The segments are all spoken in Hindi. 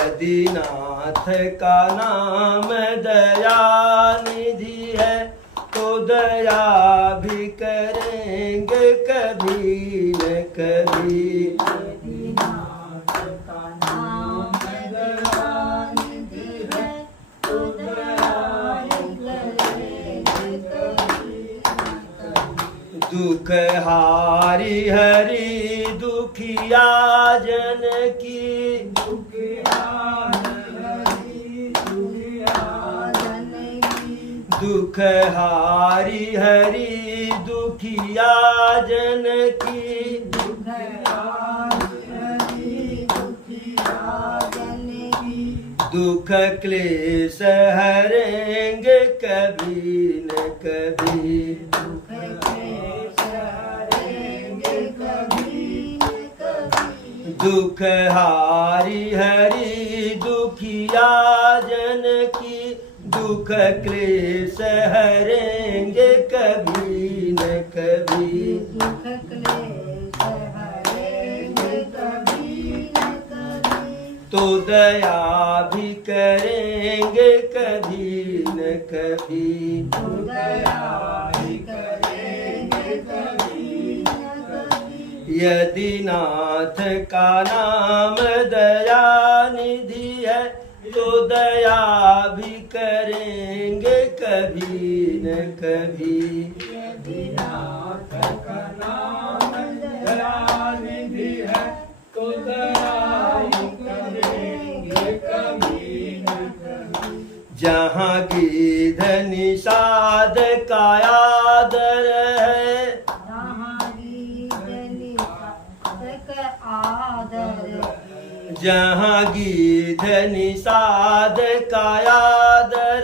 यदि नाथ का नाम दया निधि है तो दया भी करेंगे कभी न कभी। यदि नाथ का नाम दया निधि है तो दया भी करेंगे कभी न कभी। दुख हारी हरि दुखिया जन की, दुख हारी हरि दुखिया जन की, दुख क्लेश हरेंगे कभी न कभी। दुख हारी हरि दुखिया जन की, दुख क्लेश हरेंगे कभी न कभी। दुख क्लेश हरेंगे कभी न कभी। तो दया भी करेंगे कभी न कभी। तो दया भी करेंगे कभी न कभी। यदि नाथ का नाम दया निधि है तो दया भी करेंगे कभी न कभी। यदि नाथ का नाम दया निधि है तो दया भी करेंगे कभी न कभी। जहाँ गिद्ध निषाद का आदर है, जहाँ गिद्ध निषाद का आदर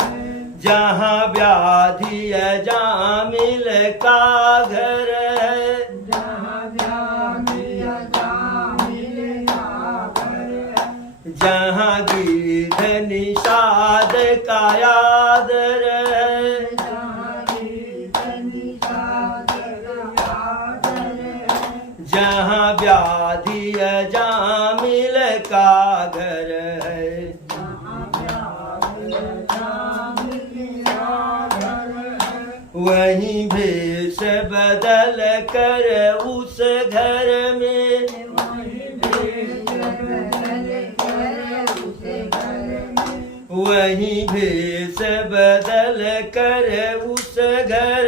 है, जहाँ व्याधि अजामिल का घर है, जहाँ गिद्ध निषाद का आदर है, जहाँ व्याधि अजामिल का घर है। वहीं भेष बदल कर उस घर में, वहीं भेष बदल कर उस घर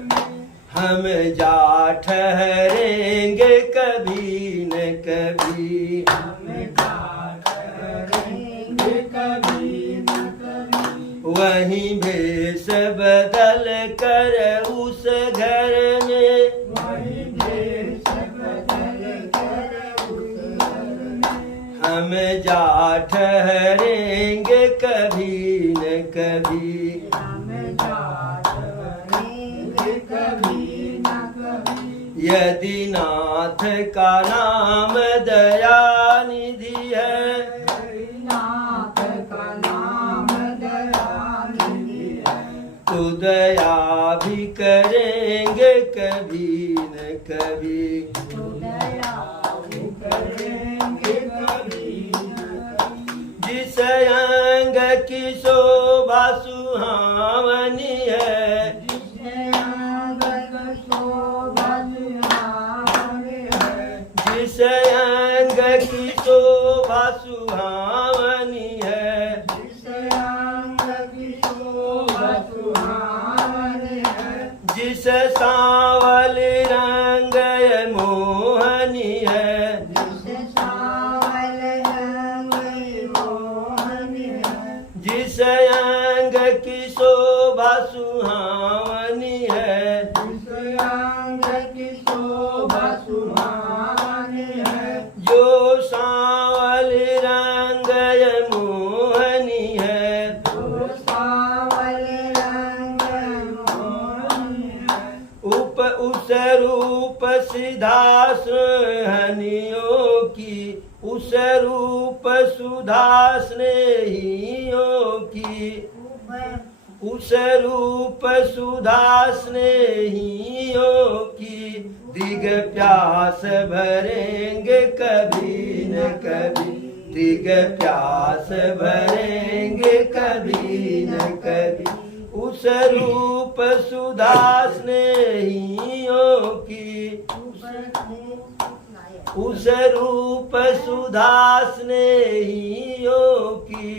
में, हम जा ठहरेंगे कभी न कभी। वहीं भेष बदल कर उस घर में, हम जा ठहरेंगे कभी न कभी। यदि नाथ का नाम दया निधि है, तो दया भी करेंगे कभी न कभी। जिस अंग की शोभा सुहावनी है, जिस अंग की शोभा सुहावनी है, जिस सांवल रंग मोहनी है, जिस अंग की शोभा सुहावनी है, जो सांवल रंग मोहनी है, उस रूप सिधासनियों की, उस रूप सुधा स्नेहियों की, उस रूप सुधा स्नेहियों की दिग प्यास भरेंगे कभी न कभी, दिग प्यास भरेंगे कभी न कभी। उस रूप सुधा स्नेहियों की, उस रूप सुधा स्नेहियों की,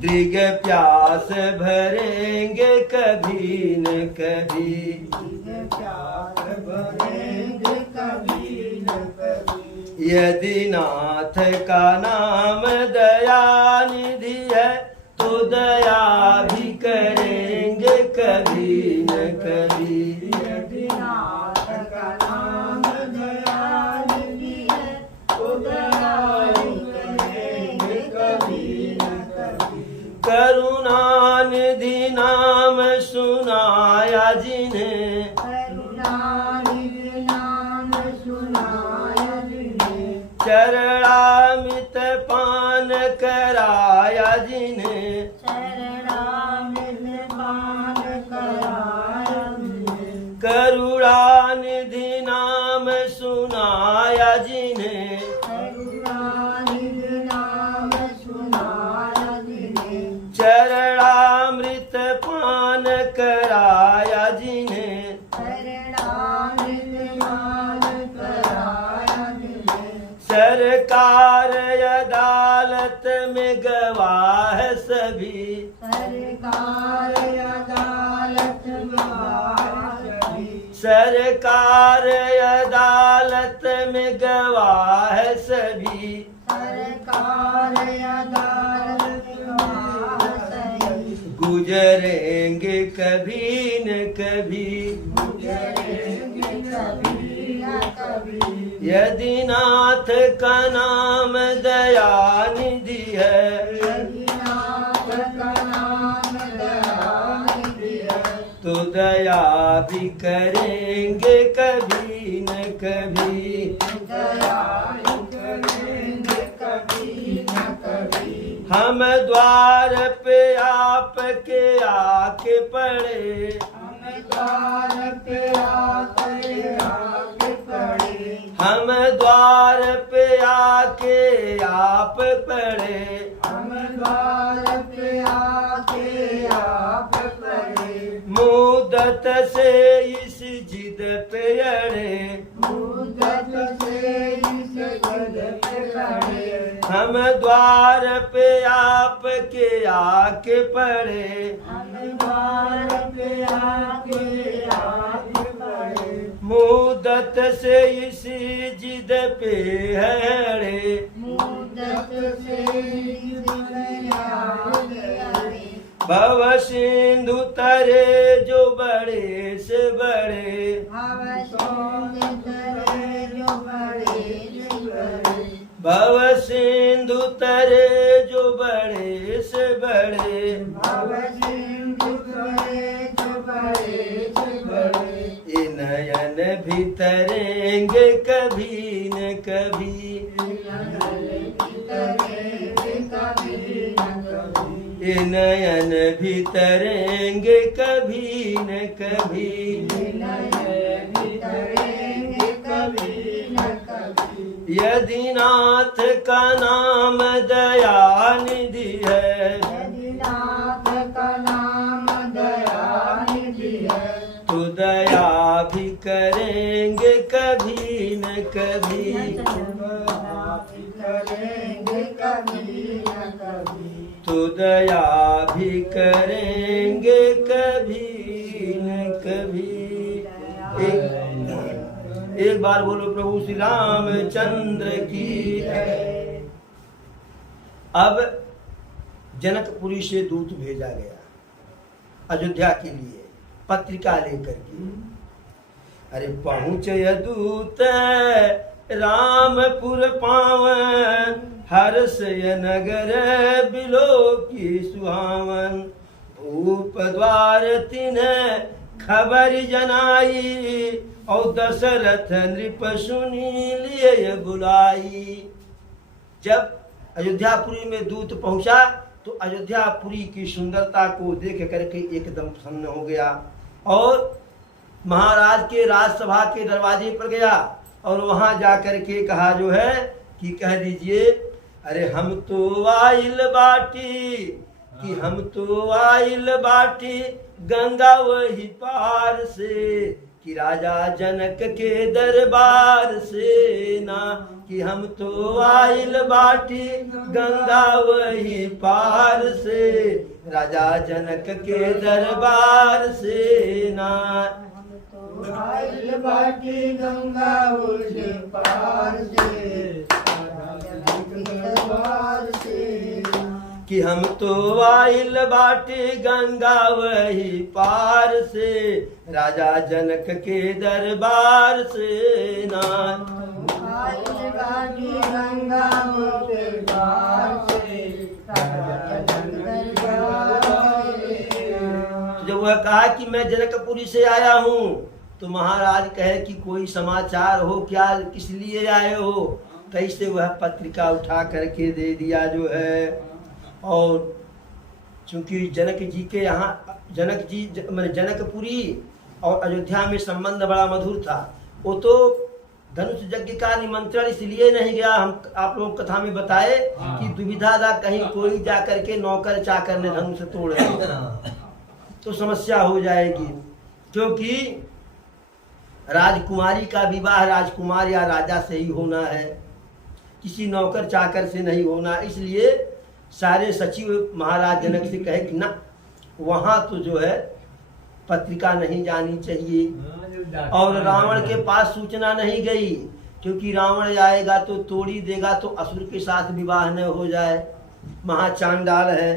दिग प्यास भरेंगे कभी न कभी, यदि नाथ का नाम दयानिधि है तो दया भी करेंगे कभी न कभी। यदि नाथ का नाम दयानिधि है तो दया भी करेंगे कभी न कभी। करुणानिधि नाम सुनाया जिन्हें, करुणानिधि नाम सुनाया जिन्हें, चरणामृत पान कराया जिन्हें, चरणामृत पान कराया जिन्हें, करुणानिधि नाम सुनाया जिन्हें, करुणानिधि नाम सुनाया जिन्हें, चरणामृत पान कराया जिन्हें, चरणामृत पान कराया जिन्हें, सरकार अदालत में गवाह सभी, सरकार अदालत में गवाह सभी, सरकार अदालत में गवाह सभी, सरकार अदालत में गवाह सभी, गुजरेंगे कभी न कभी, गुजरेंगे कभी न कभी। यदि नाथ का नाम दयानिधि है, यदि नाथ का नाम दयानिधि है तो दया भी करेंगे कभी न कभी, दया भी करेंगे कभी न कभी। हम द्वार पे आपके आके पड़े, हम द्वार पे आके पड़े, हम द्वार पे आके आप पड़े, हम द्वार पे आके आप पड़े, मुद्दत से इस जिद पे अड़े, मुद्दत से इस जिद पे अड़े, हम द्वार पे आपके आके पड़े, हम द्वार पे आके आप पड़े, मुद्दत से इस जिद पे अड़े, मुद्दत से इस जिद पे अड़े, भव सिंधु तरे जो बड़े से बड़े, भव सिंधु तरे जो बड़े से बड़े, भव सिंधु तरे जो बड़े से बड़े, भव सिंधु तरे जो बड़े से बड़े, ये नयन भी तरेंगे कभी न कभी, तरेंगे कभी न कभी, ये नयन भी तरेंगे कभी न कभी, तरेंगे कभी न कभी। यदि नाथ का नाम दयानिधि है, यदि नाथ का नाम दयानिधि है तो दया भी करेंगे कभी न कभी, करेंगे कभी न कभी, तो दया भी करेंगे कभी न कभी। एक बार बोलो प्रभु श्री रामचंद्र की जय। अब जनकपुरी से दूत भेजा गया अयोध्या के लिए पत्रिका लेकर के। अरे पहुँचे दूत रामपुर पावन, हर्ष नगर बिलो की सुहावन। भूप द्वार तिन्ह खबर जनाई, और दशरथ नृप सुनी लिए बुलाई। जब अयोध्यापुरी में दूत पहुंचा तो अयोध्यापुरी की सुंदरता को देख करके एकदम प्रसन्न हो गया और महाराज के राजसभा के दरवाजे पर गया और वहां जा करके कहा जो है कि कह दीजिए, अरे हम तो आइल बाटी कि हम तो आइल बाटी गंगा वही पार से कि राजा जनक के दरबार से ना, कि हम तो आइल बाटी गंगा वही पार से राजा जनक के दरबार से ना। आइल बाटी गंगा उस पार से दरबार से, कि हम तो आइल बाटी गंगा वही पार से राजा जनक के दरबार से ना। आइल बाटी गंगा उस पार से राजा जनक दरबार से। जब वह कहा कि मैं जनकपुरी से आया हूँ तो महाराज कहे कि कोई समाचार हो क्या, किस लिए आए हो। कैसे वह पत्रिका उठा करके दे दिया जो है। और चूंकि जनक जी के यहाँ जनकपुरी और अयोध्या में संबंध बड़ा मधुर था, वो तो धनुष यज्ञ का निमंत्रण इसलिए नहीं गया, हम आप लोग कथा में बताए कि दुविधा था कहीं कोई जा करके नौकर चाकर ने धनुष तोड़ तो समस्या हो जाएगी, क्योंकि राजकुमारी का विवाह राजकुमार या राजा से ही होना है, किसी नौकर चाकर से नहीं होना। इसलिए सारे सचिव महाराज जनक से कहे कि ना, वहां तो जो है पत्रिका नहीं जानी चाहिए। और रावण के पास सूचना नहीं गई, क्योंकि रावण आएगा तो तोड़ी देगा तो असुर के साथ विवाह न हो जाए, महाचांडाल है।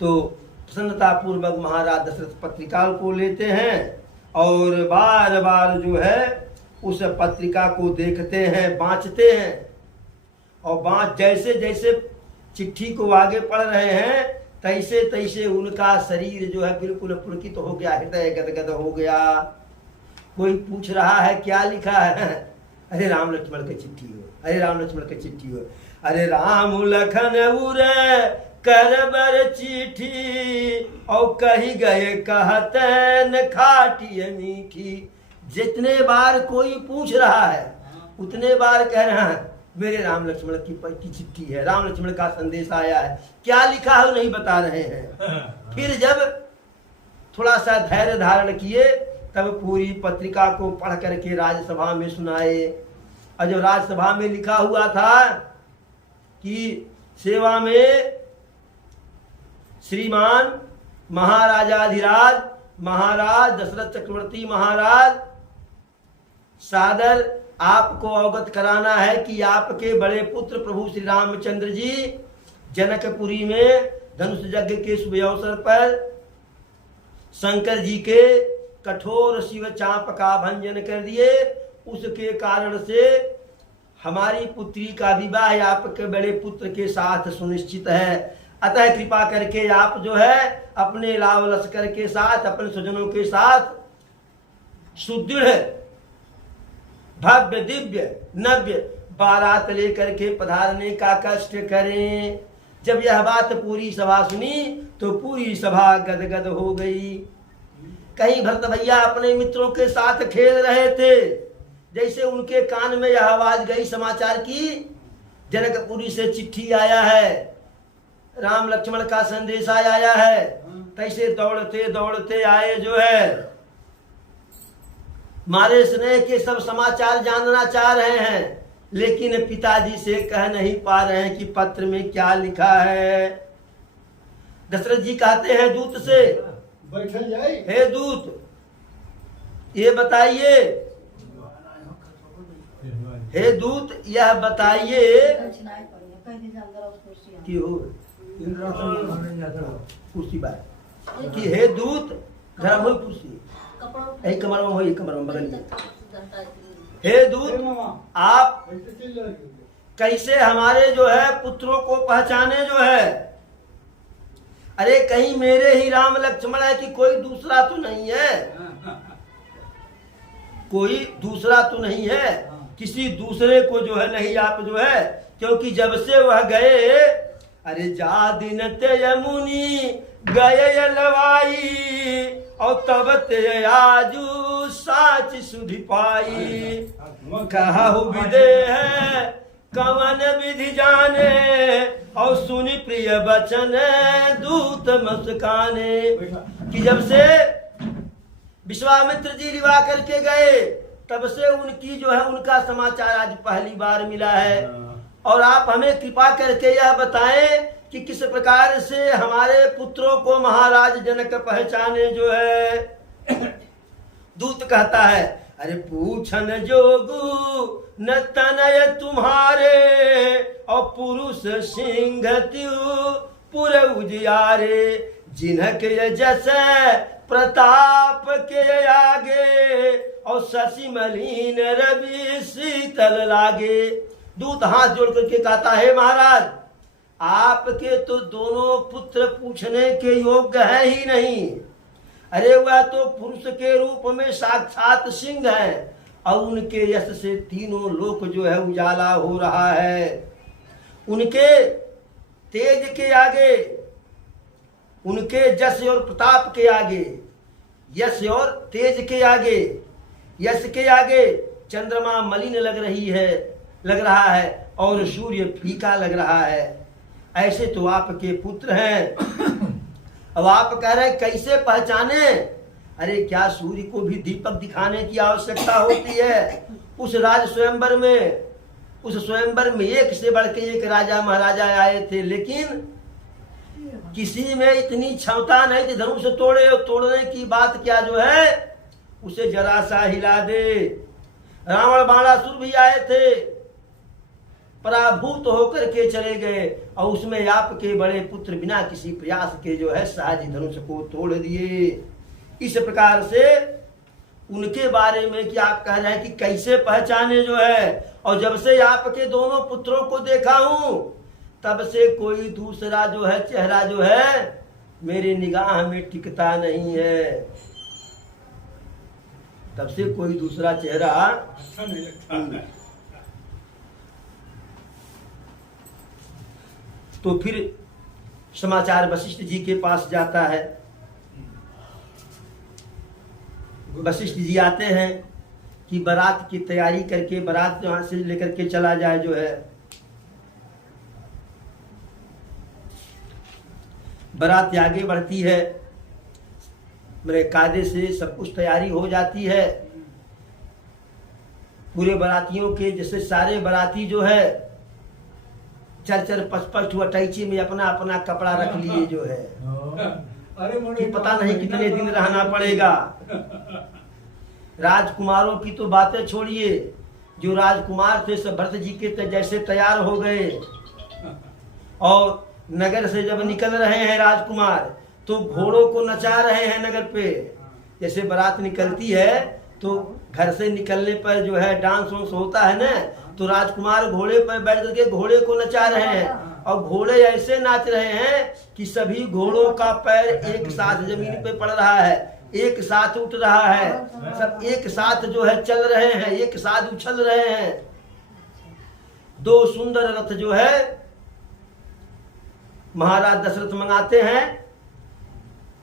तो प्रसन्नता पूर्वक महाराज दशरथ पत्रिका को लेते हैं और बार बार जो है उस पत्रिका को देखते हैं, बाँचते हैं। और जैसे जैसे चिट्ठी को आगे पढ़ रहे हैं तैसे तैसे उनका शरीर जो है बिल्कुल पुलकित तो हो गया, हृदय गदगद हो गया। कोई पूछ रहा है क्या लिखा है, अरे राम लक्ष्मण की चिट्ठी हो, अरे राम लक्ष्मण की चिट्ठी हो, अरे राम लखन उरे करबर चिट्ठी और कही गए कहतन खाटी मीठी। जितने बार कोई पूछ रहा है उतने बार कह रहा है मेरे राम लक्ष्मण की चिट्ठी है, राम लक्ष्मण का संदेश आया है, क्या लिखा है नहीं बता रहे हैं। फिर जब थोड़ा सा धैर्य धारण किए तब पूरी पत्रिका को पढ़ करके राज्यसभा में सुनाए। और जो राज्यसभा में लिखा हुआ था कि सेवा में श्रीमान महाराजाधिराज महाराज दशरथ चक्रवर्ती महाराज सादर आपको अवगत कराना है कि आपके बड़े पुत्र प्रभु श्री रामचंद्र जी जनकपुरी में धनुष यज्ञ के शुभ अवसर पर शंकर जी के कठोर शिव चाप का भंजन कर दिए। उसके कारण से हमारी पुत्री का विवाह आपके बड़े पुत्र के साथ सुनिश्चित है। अतः कृपा करके आप जो है अपने लाव लश्कर के साथ अपने स्वजनों के साथ सुदृढ़ भव्य दिव्य नव्य बारात लेकर के पधारने का कष्ट करें। जब यह बात पूरी सभा सुनी तो पूरी सभा गदगद हो गई। कहीं भरत भैया अपने मित्रों के साथ खेल रहे थे, जैसे उनके कान में यह आवाज गई समाचार की जनकपुरी से चिट्ठी आया है, राम लक्ष्मण का संदेश आया है। तैसे दौड़ते दौड़ते आए जो है, मारे स्नेह के सब समाचार जानना चाह रहे हैं, लेकिन पिताजी से कह नहीं पा रहे हैं कि पत्र में क्या लिखा है। दशरथ जी कहते हैं दूत से, हे दूत ये बताइए, हे दूत यह बताइए कि हो कुर्सी बात कि हे दूत जरा वही कुर्सी यही कमर में वही कमर में बगल में, हे दूत आप कैसे हमारे जो है पुत्रों को पहचाने जो है। अरे कहीं मेरे ही राम लक्ष्मण है कि कोई दूसरा तो नहीं है, कोई दूसरा तो नहीं है, किसी दूसरे को जो है नहीं आप जो है क्योंकि जब से वह गए, अरे जा दिन ते यमुनी गए लवाई, और तब ते आजू साच सुधि पाई। कहु विदे है कवन विधि जाने, और सुनि प्रिय बचन दूत मुस्काने। कि जब से विश्वामित्र जी लिवा करके गए, तब से उनकी जो है उनका समाचार आज पहली बार मिला है। और आप हमें कृपा करके यह बताएं कि किस प्रकार से हमारे पुत्रों को महाराज जनक पहचाने जो है। दूत कहता है, अरे पूछन जोगु न तनय तुम्हारे, और पुरुष सिंह त्यू पुर उजियारे। जिन्हक जस प्रताप के आगे, और शशि मलिन रवि शीतल लागे। दूत हाथ जोड़ करके कहता है, महाराज आपके तो दोनों पुत्र पूछने के योग्य है ही नहीं। अरे वह तो पुरुष के रूप में साक्षात सिंह है, और उनके यश से तीनों लोक जो है उजाला हो रहा है। उनके तेज के आगे, उनके जस और प्रताप के आगे, यश और तेज के आगे, यश के आगे चंद्रमा मलिन लग रहा है, और सूर्य फीका लग रहा है। ऐसे तो आपके पुत्र हैं। अब आप कह रहे हैं कैसे पहचाने? अरे क्या सूर्य को भी दीपक दिखाने की आवश्यकता होती है? उस राज स्वयंवर में, उस स्वयंवर में एक से बढ़ के एक राजा महाराजा आए थे, लेकिन किसी में इतनी क्षमता नहीं थी धनुष तोड़ने की बात क्या जो है उसे जरा सा हिला दे। रावण बाणासुर भी आए थे, पराभूत होकर के चले गए, और उसमें आपके बड़े पुत्र बिना किसी प्रयास के जो है सहज धनुष को तोड़ दिए। इस प्रकार से उनके बारे में कि आप कह रहे हैं कि कैसे पहचाने जो है। और जब से आपके दोनों पुत्रों को देखा हूं, तब से कोई दूसरा जो है चेहरा जो है मेरी निगाह में टिकता नहीं है। तब से कोई दूसरा चेहरा अच्छा नहीं लगता है। तो फिर समाचार वशिष्ठ जी के पास जाता है। वशिष्ठ जी आते हैं कि बारात की तैयारी करके बारात वहां से लेकर के चला जाए जो है। बारात आगे बढ़ती है, मेरे कायदे से सब कुछ तैयारी हो जाती है। पूरे बारातियों के जैसे सारे बाराती जो है 4-4 5-5 अटैची में अपना अपना कपड़ा रख लिए जो है कि पता नहीं कितने दिन रहना पड़ेगा। राजकुमारों की तो बातें छोड़िए, जो राजकुमार थे सब भरत जी के जैसे तैयार हो गए, और नगर से जब निकल रहे हैं राजकुमार तो घोड़ों को नचा रहे हैं नगर पे। जैसे बारात निकलती है तो घर से निकलने पर जो है डांस वांस होता है ना, तो राजकुमार घोड़े पर बैठ करके घोड़े को नचा रहे हैं, और घोड़े ऐसे नाच रहे हैं कि सभी घोड़ों का पैर एक साथ जमीन पे पड़ रहा है, एक साथ उठ रहा है, सब एक साथ जो है चल रहे हैं, एक साथ उछल रहे हैं। 2 सुंदर रथ जो है महाराज दशरथ मंगाते हैं,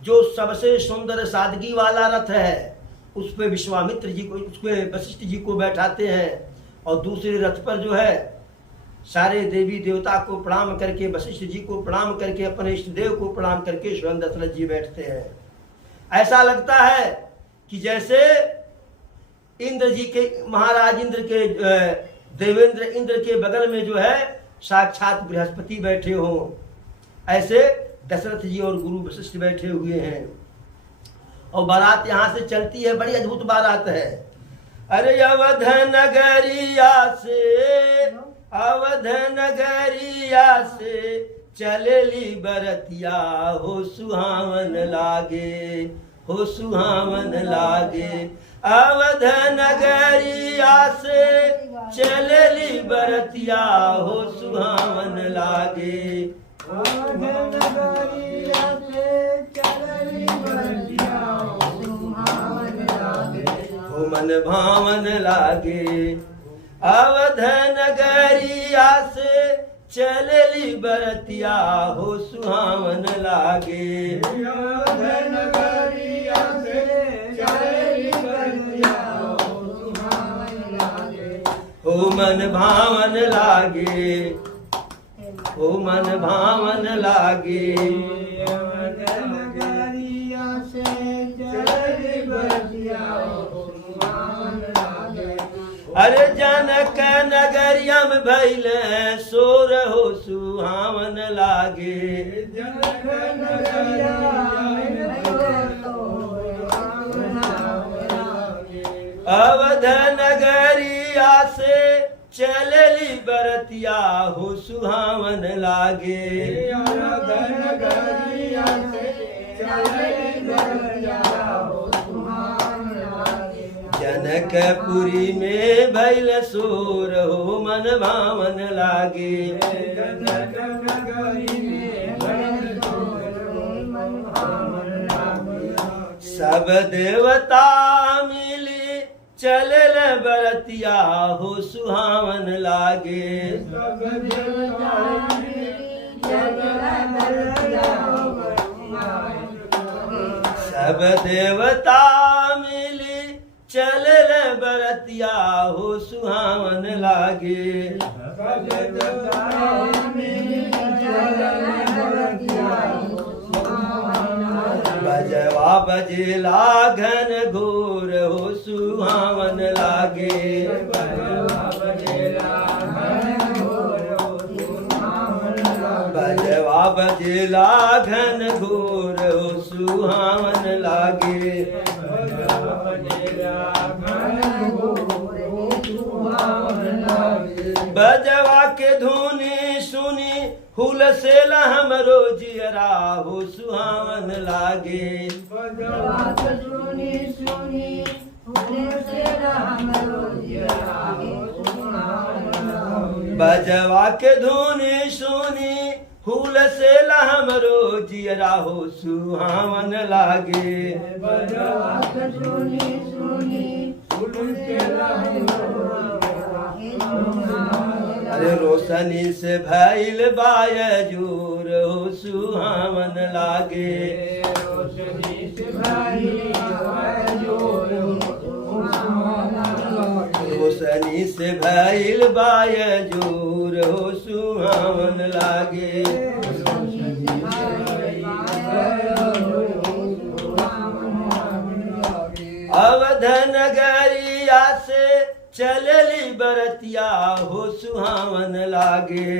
जो सबसे सुंदर सादगी वाला रथ है उस पे विश्वामित्र जी को, उस पे वशिष्ठ जी को बैठाते हैं, और दूसरे रथ पर जो है सारे देवी देवता को प्रणाम करके, वशिष्ठ जी को प्रणाम करके, अपने इष्ट देव को प्रणाम करके स्वयं दशरथ जी बैठते हैं। ऐसा लगता है कि जैसे इंद्र जी के, महाराज इंद्र के, देवेंद्र इंद्र के बगल में जो है साक्षात बृहस्पति बैठे हों, ऐसे दशरथ जी और गुरु वशिष्ठ बैठे हुए हैं। और बारात यहाँ से चलती है, बड़ी अद्भुत बारात है। अरे अवध नगरिया से, अवध नगरिया से चलेली बरतिया, हो सुहावन लागे, हो सुहावन लागे। अवध नगरिया से चलेली बरतिया, हो सुहावन लागे। अवध नगरिया से चलेली बरतिया, हो सुहावन लागे। हो मन भावन लागे। अवध नगरिया से चलली बरतिया हो सुहावन लागे। हो मन भावन लागे, हो मन भावन लागे। अरे जनक नगरिया में भइल सोर हो सुहावन लागे। अवध नगरिया से चलली बरतिया हो सुहावन लागे। जनकपुरी में भइल सोर हो मन भावन लागे। सब देवता मिली चलल बरतिया हो सुहावन लागे। सब देवता मिली चलल बरतिया हो सुहावन लागे। बजवा बजेला घन घोर हो सुहावन लागे। बजवा बजेला घन घोर हो सुहावन लागे। बजवा के धुनी सुनी हुल से हमरो जियरा हो सुहावन लागे। बजवा के धुनी सुनी हुल से हमरो जियरा हो सुहावन लागे। अरे रोशनी से भइल बायजूर हो सुहावन लागे। रोशनी से भइल बायजूर हो सुहावन लागे। अवध नगरिया से चलली बरतिया हो सुहावन लागे।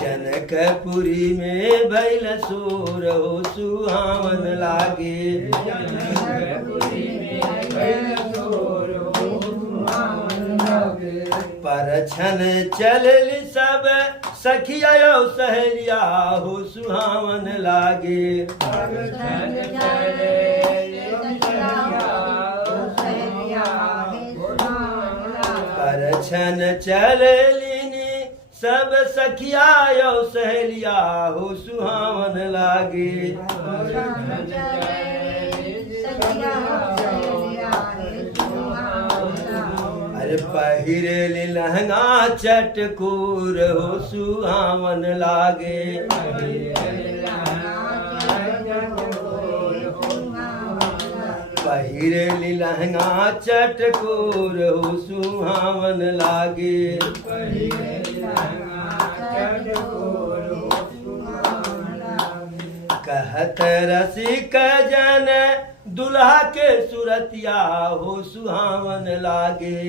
जनकपुरी में भइल सोर हो सुहावन लागे। परछन चलली सब सखिया सहेलिया हो सुहावन लागे। परछन चललिनी सब सखिया सहेलिया हो सुहावन लागे। अरे पहिरेली लहंगा चटकूर हो सुहावन लागे। पहिरेली लहंगा चटकूर हो सुहावन लागे। कहत रसिक जन दुल्हा के सुरतिया हो सुहावन लागे।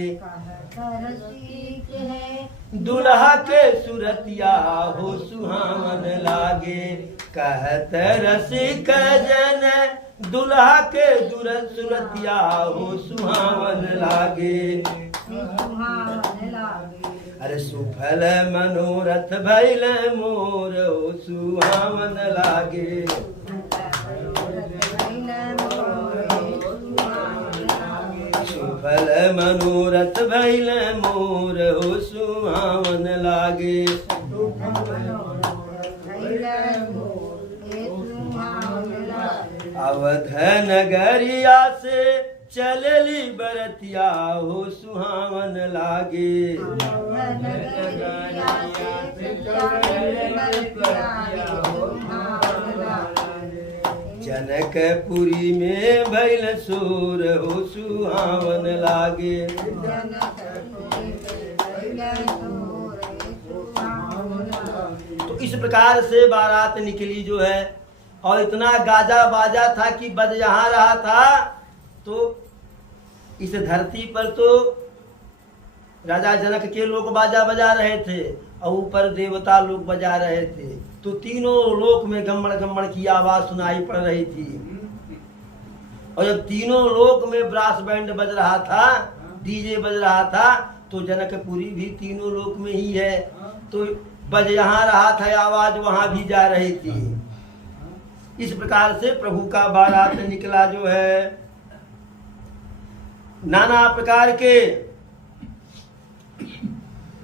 दुल्हा के सुरतिया हो सुहावन लागे। कहत रसिक जन दुल्हा के सुरतिया हो सुहावन लागे। अरे सुफल मनोरथ भइल मोर हो सुहावन लागे। सुफल मनोरथ भइल मोर हो सुहावन लागे। अवध नगरिया से चलली बरतिया हो सुहावन लागे। जनकपुरी में भइल शोर हो सुहावन लागे। तो इस प्रकार से बारात निकली जो है, और इतना गाजा बाजा था कि बज यहाँ रहा था तो इस धरती पर तो राजा जनक के लोग बाजा बजा रहे थे और ऊपर देवता लोग बजा रहे थे, तो तीनों लोक में गम्मड़ गम्मड़ की आवाज सुनाई पड़ रही थी। और जब तीनों लोक में ब्रास बैंड बज रहा था, डीजे बज रहा था, तो जनकपुरी भी तीनों लोक में ही है, तो बज यहाँ रहा था, आवाज वहां भी जा रही थी। इस प्रकार से प्रभु का बारात निकला जो है। नाना प्रकार के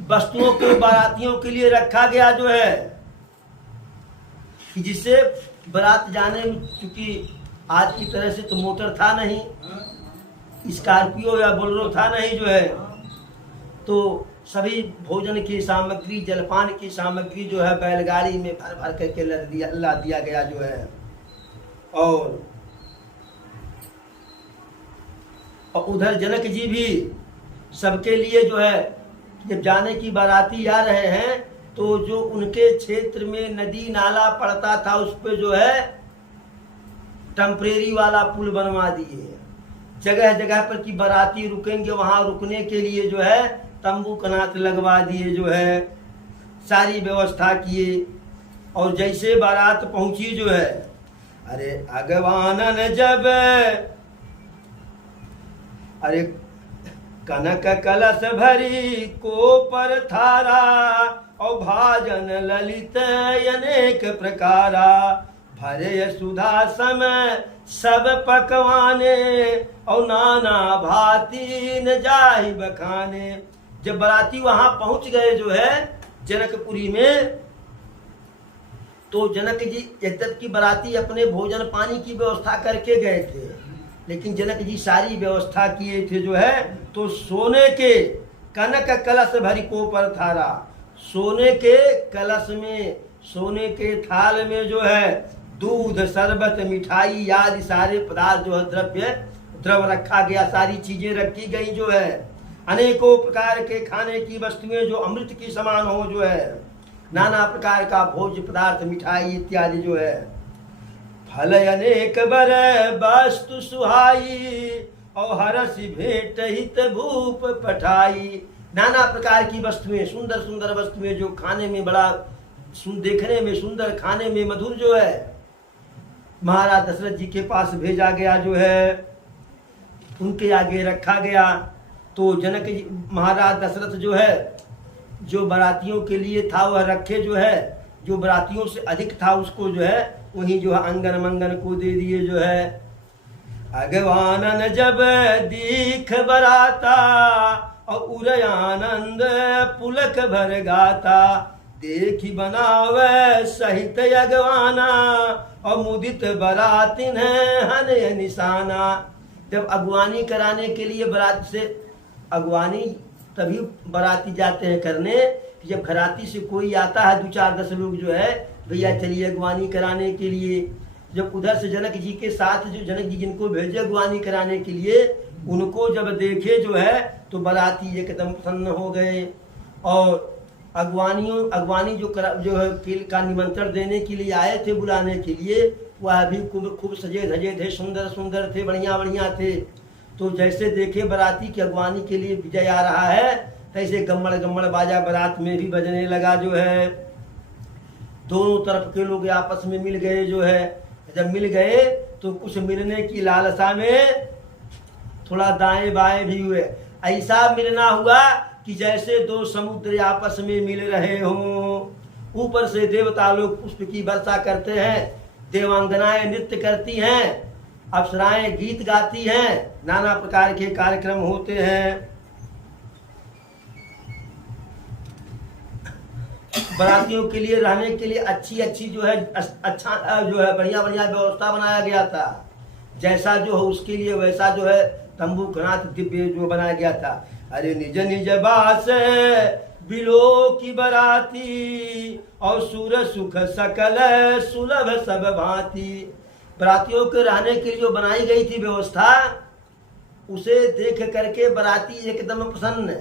वस्तुओं को बारातियों के लिए रखा गया जो है, कि जिससे बारात जाने में, चूंकि आज की तरह से तो मोटर था नहीं, स्कॉर्पियो या बोलेरो था नहीं जो है, तो सभी भोजन की सामग्री, जलपान की सामग्री जो है बैलगाड़ी में भर भर करके ला दिया गया जो है। और उधर जनक जी भी सबके लिए जो है, जब जाने की बाराती आ रहे हैं तो जो उनके क्षेत्र में नदी नाला पड़ता था उस पे जो है टेम्परेरी वाला पुल बनवा दिए। जगह जगह पर की बाराती रुकेंगे, वहां रुकने के लिए जो है तंबू कनात लगवा दिए जो है, सारी व्यवस्था किए। और जैसे बारात पहुंची जो है, अरे अगवानन जब अरे कनक कलश भरी को पर थारा, और भाजन ललित अनेक प्रकारा, भरे सुधा सम सब पकवाने, और नाना भांति न जाहि बखाने। जब बाराती वहां पहुंच गए जो है जनकपुरी में, तो जनक जी यद्यपि बाराती अपने भोजन पानी की व्यवस्था करके गए थे, लेकिन जनक जी सारी व्यवस्था किए थे जो है। तो सोने के कनक कलश भरी को पर थारा, सोने के कलश में, सोने के थाल में जो है दूध, शरबत, मिठाई आदि सारे पदार्थ जो है द्रव रखा गया, सारी चीजें रखी गई जो है। अनेकों प्रकार के खाने की वस्तुएं जो अमृत की समान हो जो है, नाना प्रकार का भोज्य पदार्थ, मिठाई इत्यादि जो है। फल अनेक बर वस्तु सुहाई, और हरसि भेंट हित भूप पठाई। नाना प्रकार की वस्तुएं, सुंदर सुंदर वस्तुएं जो खाने में बड़ा देखने में सुंदर, खाने में मधुर जो है, महाराज दशरथ जी के पास भेजा गया जो है, उनके आगे रखा गया। तो जनक जी, महाराज दशरथ जो है, जो बारातियों के लिए था वह रखे जो है, जो बारातियों से अधिक था उसको जो है वही जो है अंगन मंगन को दे दिए जो है। अगवानन जब दीख बराता, और उर आनंद पुलक भर गाता, देखी बनावे सहित अगवाना, और मुदित बरातिन हन निशाना। जब अगवानी कराने के लिए बारात से, अगवानी तभी बाराती जाते हैं करने कि जब घराती से कोई आता है, 2-4-10 लोग जो है, भैया चलिए अगवानी कराने के लिए। जब उधर से जनक जी के साथ जो जनक जी जिनको भेजे अगवानी कराने के लिए, उनको जब देखे जो है तो बाराती एकदम प्रसन्न हो गए। और अगवानी जो है का निमंत्रण देने के लिए आए थे, बुलाने के लिए, वह भी खूब सजे धजे थे, सुंदर सुंदर थे, बढ़िया बढ़िया थे। तो जैसे देखे बाराती की अगवानी के लिए विजय आ रहा है, तैसे गम्मड़ गम्मड़ बाजा बारात में भी बजने लगा जो है। दोनों तरफ के लोग आपस में मिल गए जो है। जब मिल गए तो कुछ मिलने की लालसा में थोड़ा दाएं बाएं भी हुए। ऐसा मिलना हुआ कि जैसे दो समुद्र आपस में मिल रहे हों। ऊपर से देवता लोग पुष्प की वर्षा करते हैं, देवांगनाएं नृत्य करती हैं, अप्सराएं गीत गाती हैं, नाना प्रकार के कार्यक्रम होते हैं। बारातियों के लिए रहने के लिए अच्छी जो है, अच्छा जो है, बढ़िया बढ़िया व्यवस्था बनाया गया था। जैसा जो है उसके लिए वैसा जो है तंबू घनाथ दिव्य जो बनाया गया था। अरे निज निज बास बिलो की बराती और सुर सुख सकल सुलभ सब भांति। बरातियों के रहने के लिए जो बनाई गई थी व्यवस्था, उसे देख करके बराती एकदम प्रसन्न।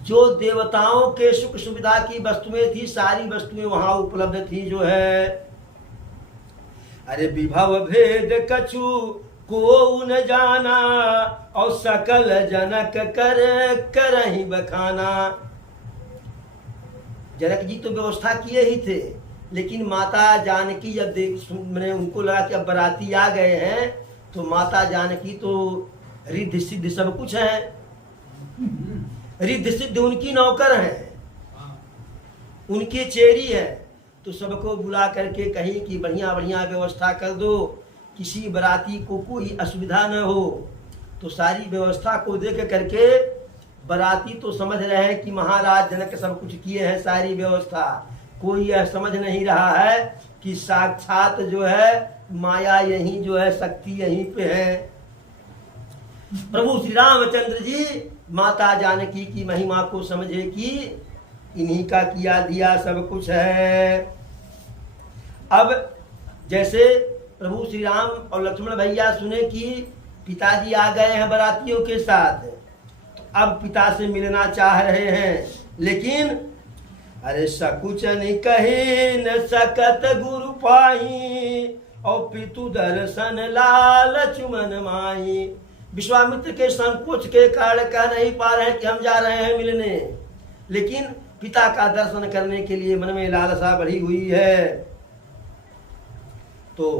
जो देवताओं के सुख सुविधा की वस्तुएं थी, सारी वस्तुएं वहां उपलब्ध थी जो है। अरे विभव भेद कछु को न जाना और सकल जनक करहि बखाना। जनक जी तो व्यवस्था किए ही थे, लेकिन माता जानकी जब मैंने उनको लगा कि अब बराती आ गए हैं, तो माता जानकी तो रिद्धि सिद्धि सब कुछ है, रिद्धि सिद्धि उनकी नौकर है, उनकी चेरी है। तो सबको बुला करके कहीं कि बढ़िया बढ़िया व्यवस्था कर दो, किसी बराती को कोई असुविधा न हो। तो सारी व्यवस्था को देख करके बराती तो समझ रहे हैं कि महाराज जनक सब कुछ किए हैं सारी व्यवस्था। कोई यह समझ नहीं रहा है कि साक्षात जो है माया यहीं जो है, शक्ति यहीं पे है। प्रभु श्री रामचंद्र जी माता जानकी की महिमा को समझे कि इन्हीं का किया दिया सब कुछ है। अब जैसे प्रभु श्री राम और लक्ष्मण भैया सुने कि पिताजी आ गए हैं बरातियों के साथ, तो अब पिता से मिलना चाह रहे हैं, लेकिन अरे सकुच नहीं कहे न सकत गुरु पाही और पितु दर्शन लाल चुमन माही। विश्वामित्र के संकोच के कारण कह नहीं पा रहे हैं कि हम जा रहे हैं मिलने, लेकिन पिता का दर्शन करने के लिए मन में लालसा बढ़ी हुई है। तो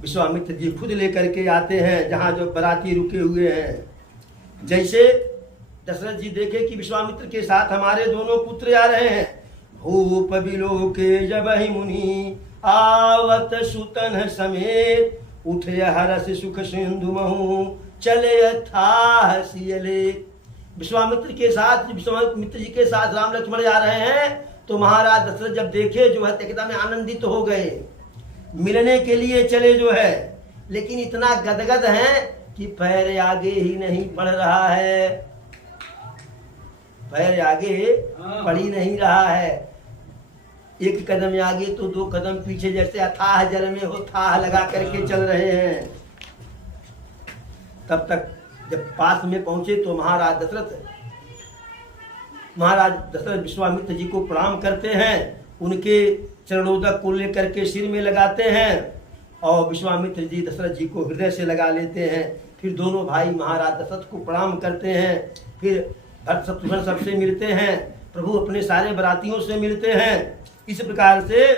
विश्वामित्र जी खुद लेकर के आते हैं जहां जो बराती रुके हुए हैं। जैसे दशरथ जी देखे कि विश्वामित्र के साथ हमारे दोनों पुत्र आ रहे हैं, भूप बिलो के जब ही मुनि आवत सुतन समेत उठे हरस सुख सिंधु महु चले था सियले। विश्वामित्र के साथ, विश्वामित्र जी के साथ राम लक्ष्मण जा रहे हैं, तो महाराज दशरथ जब देखे जो है एकदम आनंदित हो गए, मिलने के लिए चले जो है, लेकिन इतना गदगद हैं कि पैर आगे ही नहीं बढ़ रहा है, पैर आगे बढ़ ही नहीं रहा है। एक कदम आगे तो दो कदम पीछे, जैसे अथाह जल में हो थाह लगा करके चल रहे हैं। तब तक जब पास में पहुंचे तो महाराज दशरथ विश्वामित्र जी को प्रणाम करते हैं, उनके चरणोदक को लेकर के सिर में लगाते हैं और विश्वामित्र जी दशरथ जी को हृदय से लगा लेते हैं। फिर दोनों भाई महाराज दशरथ को प्रणाम करते हैं, फिर भरत शत्रुघ्न सबसे मिलते हैं, प्रभु अपने सारे बरातियों से मिलते हैं। इस प्रकार से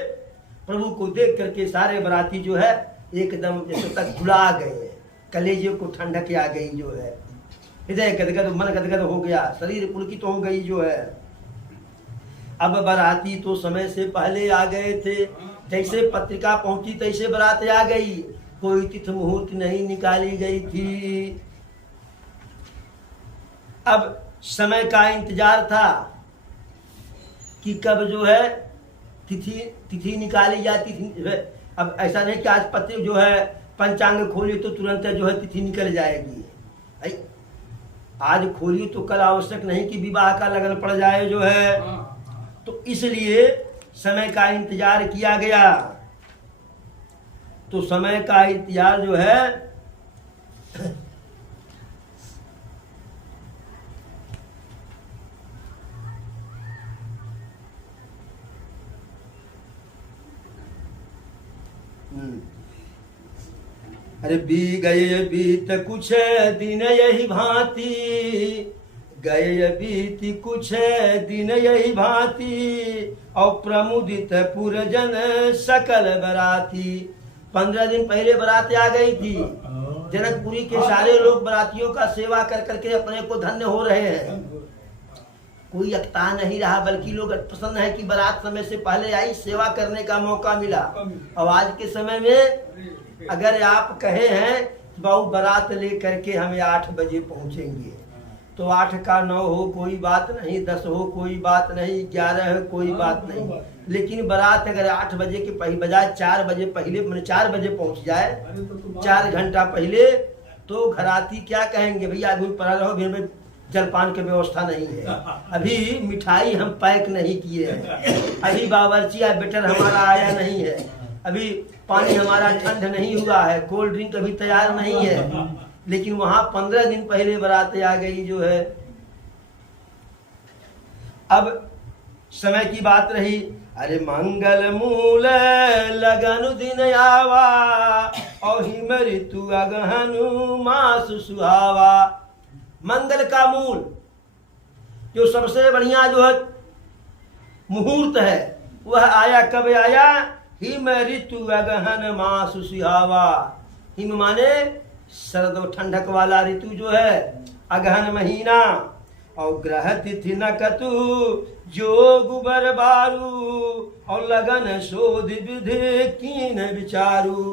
प्रभु को देख करके सारे बराती जो है एकदम जैसे तक भुला गए, कलेजे को ठंडक आ गई जो है, हृदय गदगद, मन गदगद हो गया, शरीर पुलकित हो गई जो है। अब बराती तो समय से पहले आ गए थे, जैसे पत्रिका पहुंची तैसे बारात आ गई, कोई तिथि मुहूर्त नहीं निकाली गई थी। अब समय का इंतजार था कि कब जो है तिथि निकाली जाती थी। अब ऐसा नहीं कि आज पत्र जो है पंचांग खोली तो तुरंत जो है तिथि निकल जाएगी। आज खोली तो कल आवश्यक नहीं कि विवाह का लगन पड़ जाए जो है। तो इसलिए समय का इंतजार किया गया। तो समय का इंतजार जो है अरे गए बीत कुछ दिन यही भांति, गए बीत कुछ दिन यही भांति और प्रमुदित पुरजन सकल बराती। 15 दिन पहले बारात आ गई थी। जनकपुरी के सारे लोग बरातियों का सेवा कर करके अपने को धन्य हो रहे हैं। कोई अकता नहीं रहा, बल्कि लोग प्रसन्न है कि बारात समय से पहले आई, सेवा करने का मौका मिला। अब आज के समय में अगर आप कहे हैं बाबू बारात ले करके हमें 8 बजे पहुंचेंगे, तो 8 का 9 हो कोई बात नहीं, 10 हो कोई बात नहीं, 11 हो कोई बात नहीं। लेकिन बारात अगर 8 बजे के बजाय 4 बजे पहले, मैंने 4 बजे पहुंच जाए, 4 घंटा पहले, तो घराती क्या कहेंगे, भैया अभी पड़ा रहो, अभी जलपान की व्यवस्था नहीं है, अभी मिठाई हम पैक नहीं किए हैं, अभी बावर्ची या बेटर हमारा आया नहीं है, अभी पानी हमारा ठंड नहीं हुआ है, कोल्ड ड्रिंक अभी तैयार नहीं है। लेकिन वहां 15 दिन पहले बारात आ गई जो है। अब समय की बात रही, अरे मंगल मूल लगन दिन आवा, और हिम ऋतु अगहनु मास सुहावा। मंगल का मूल जो सबसे बढ़िया जो है मुहूर्त है, वह आया, कब आया, हिम ऋतु अगहन मास सुहावा। हिम माने शरद और ठंडक वाला ऋतु जो है, अगहन महीना, और ग्रह तिथि नकतु जोग बर बारू, और लगन शोध विधि कीन विचारू।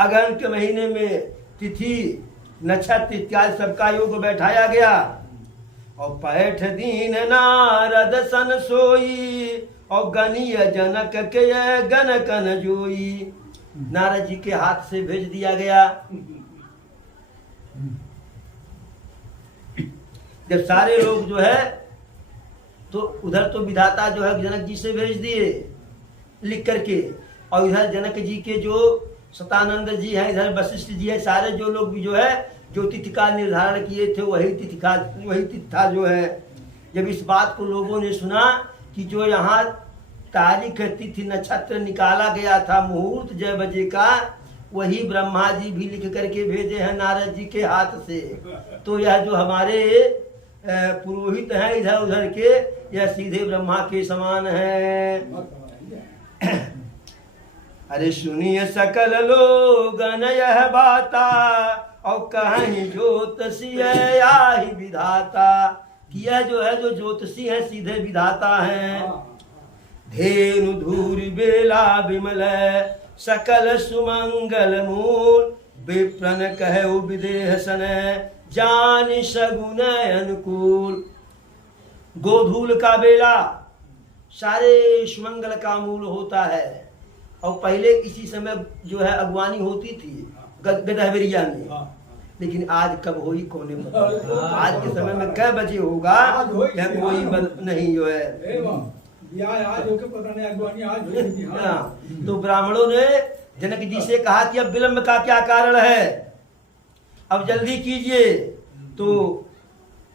अगहन के महीने में तिथि नक्षत्र इत्यादि सबका योग बैठाया गया, और पैठ दीन नारद सन सोई, और गनीय जनक के गनकन जोई। नारद जी के हाथ से भेज दिया गया। जब सारे लोग जो है, तो उधर तो विधाता जो है जनक जी से भेज दिए लिख करके, और इधर जनक जी के जो सतानंद जी हैं, इधर वशिष्ठ जी हैं, सारे जो लोग भी जो है जो तिथि का निर्धारण किए थे वही तिथि था जो है। जब इस बात को लोगों ने सुना कि जो यहाँ तारीख तिथि नक्षत्र निकाला गया था, मुहूर्त जय बजे का, वही ब्रह्मा जी भी लिख करके भेजे हैं नारद जी के हाथ से। तो यह जो हमारे पुरोहित हैं इधर उधर के, यह सीधे ब्रह्मा के समान है। अरे सुनिए सकल लोगन यह बाता, और कहीं ज्योतिषी है या ही विधाता। कि यह जो है जो ज्योतिषी है सीधे विधाता है। धेनु धूरि बेला विमल सकल सुमंगल मूल, विप्रन कहे विदेह सन जान सगुन अनुकूल। गोधूल का बेला सारे सुमंगल का मूल होता है। और पहले इसी समय जो है अगवानी होती थी गदहबेरिया में, लेकिन आज कब होई कोने पता। आज के समय में कै बजे होगा यह कोई नहीं जो है। आज होके पता नहीं अगवानी आज होगी। हाँ, तो ब्राह्मणों ने जनक जी से कहा कि अब विलंब का क्या कारण है, अब जल्दी कीजिए। तो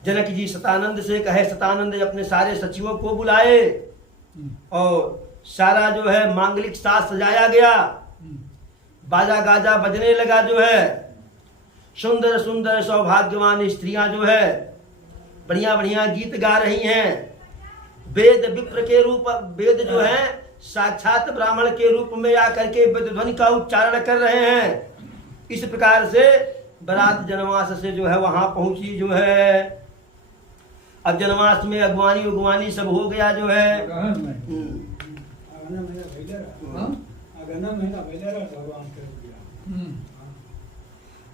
जनक जी सतानंद से कहे, सतानंद अपने सारे सचिवों को बुलाए, और सारा जो है मांगलिक साज सजाया गया, बाजा गाजा बजने लगा जो है। सुंदर सुंदर सौभाग्यवान स्त्रियां जो है बढ़िया बढ़िया गीत गा रही हैं। वेद विप्र के रूप, वेद जो है साक्षात ब्राह्मण के रूप में आकर के वेद ध्वनि का उच्चारण कर रहे हैं। इस प्रकार से बारात जनवास से जो है वहां पहुंची जो है। अब जनवास में अगवानी सब हो गया जो है।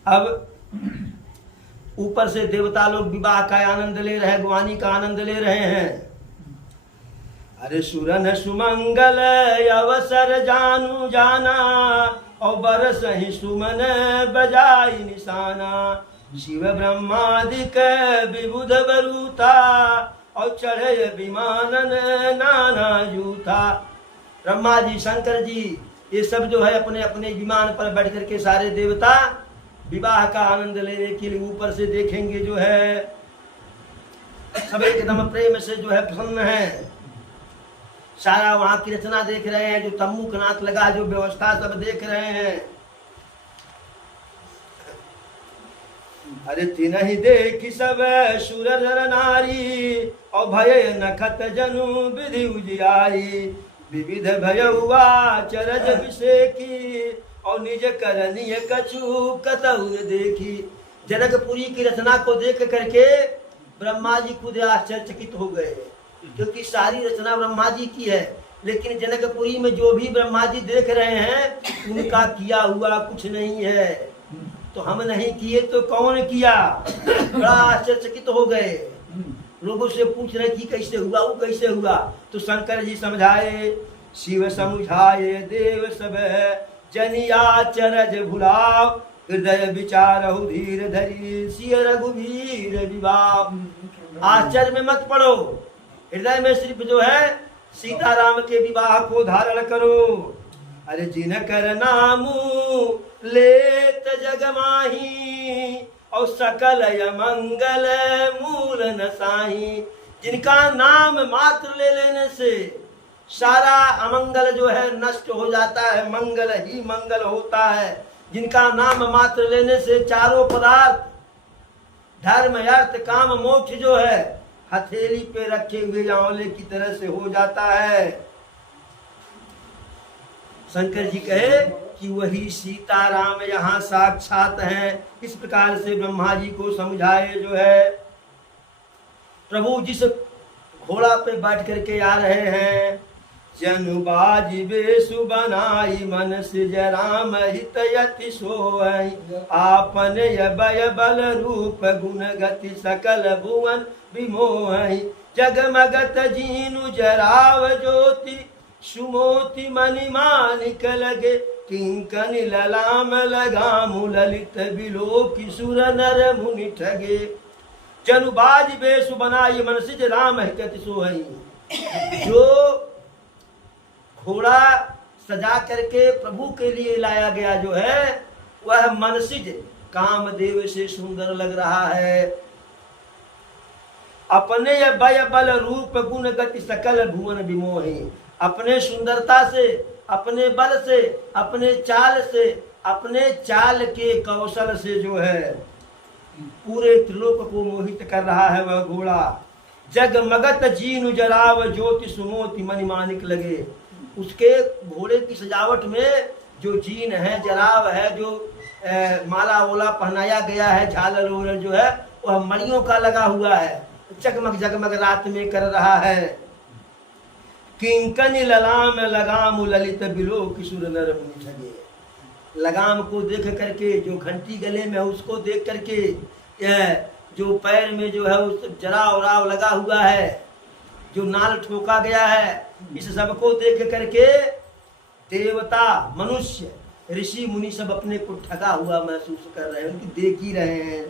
अब ऊपर से देवता लोग विवाह का आनंद ले रहे हैं, अगवानी का आनंद ले रहे हैं। अरे सुरन सुमंगल अवसर जानू जाना, और बरस ही सुमन बजाई निशाना। शिव ब्रह्मादिक विबुध बरूथा, और चढ़े विमानन नाना जूथा। ब्रह्मा जी शंकर जी ये सब जो है अपने अपने विमान पर बैठ करके सारे देवता विवाह का आनंद लेने के लिए ऊपर से देखेंगे जो है। सब एकदम प्रेम से जो है प्रसन्न है। सारा वहां की रचना देख रहे हैं, जो तम्बू कनात लगा, जो व्यवस्था सब देख रहे हैं। अरे तीन ही देखी सब सुर नर नारी, और भय नखत जनु विधि उजियारी। विविध भय हुआ चरज विषेकी, और निज करनीय कछु कतहु देखी। जनकपुरी की रचना को देख करके ब्रह्मा जी खुद आश्चर्यचकित हो गए, क्योंकि सारी रचना ब्रह्मा जी की है। लेकिन जनकपुरी में जो भी ब्रह्मा जी देख रहे हैं उनका किया हुआ कुछ नहीं है। तो हम नहीं किए तो कौन किया? बड़ा आश्चर्यचकित हो गए। लोगों से पूछ रहे कि कैसे हुआ, वो कैसे हुआ? तो शंकर जी समझाए, शिव समझाए देव सब जनिया चरज भुलाव, हृदय विचारहु धीर धरी सिय रघुवीर विवाह। आश्चर्य में मत पड़ो, हृदय में सिर्फ जो है सीताराम के विवाह को धारण करो। अरे जिनकर नामू लेत जग माही, और सकल मंगल मूल नसाही। जिनका नाम मात्र ले लेने से सारा अमंगल जो है नष्ट हो जाता है, मंगल ही मंगल होता है। जिनका नाम मात्र लेने से चारों पदार्थ धर्म अर्थ काम मोक्ष जो है हथेली पे रखे हुए आंवले की तरह से हो जाता है। शंकर जी कहे कि वही सीताराम यहाँ साक्षात हैं। इस प्रकार से ब्रह्मा जी को समझाए जो है। प्रभु जिस घोड़ा पे बैठ करके आ रहे हैं, जनु बाजी बेसु बनाई मन सिज राम हित यति सोई, आपन यबय बल रूप गुण गति सकल भुवन विमोहि, जगमगत जीनु जराव ज्योति सुमोति मणि मानिक लगे, किंकन ललाम लगामु ललित बिलो किशुर नर मुनि ठगे, जनुबाज बेसु बनाई मन सिज राम हित सोई। जो घोड़ा सजा करके प्रभु के लिए लाया गया जो है वह मनसिज कामदेव से सुंदर लग रहा है। अपने बय बल रूप गुण गति सकल भुवन विमोहि, अपने सुंदरता से, अपने बल से, अपने चाल से, अपने चाल के कौशल से जो है पूरे त्रिलोक को मोहित कर रहा है वह घोड़ा। जगमगत जीनु जराव ज्योति सुमोति मणि मानिक लगे। उसके घोड़े की सजावट में जो जीन है, जराव है, जो माला ओला पहनाया गया है, झालर ओलर जो है वह मणियों का लगा हुआ है, जगमग जगमग रात में कर रहा है। किंकन ललाम लगाम ललित बिलो किशोर नर मुनि ठगे। लगाम को देख करके, जो घंटी गले में है उसको देख करके, जो पैर में जो है उस जराव राव लगा हुआ है, जो नाल ठोका गया है, इस सब को देख करके देवता मनुष्य ऋषि मुनि सब अपने को ठगा हुआ महसूस कर रहे हैं, उनकी देख ही रहे हैं।